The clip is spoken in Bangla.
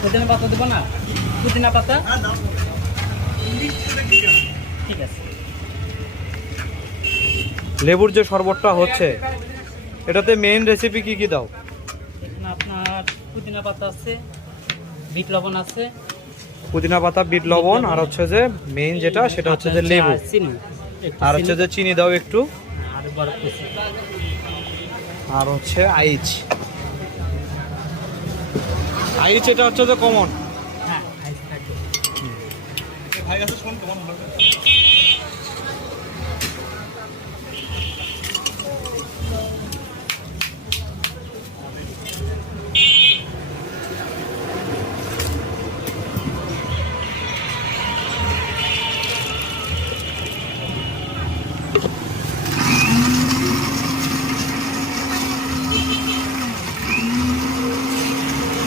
পুদিনা পাতা দেবো না? পুদিনা পাতা ঠিক আছে। লেবুর যে শরবতটা হচ্ছে এটাতে মেইন রেসিপি কি কি দাও? এখানে আপনার পুদিনা পাতা আছে, বিট লবণ আছে, পুদিনা পাতা, বিট লবণ, আর হচ্ছে যে মেইন যেটা সেটা হচ্ছে যে লেবু, আর চিনি, একটু আর হচ্ছে চিনি, যে চিনি দাও একটু, আর বরফ কুচি। আর হচ্ছে আইচ। আইচ এটা হচ্ছে যে কমন। হ্যাঁ, আইস থাকবে।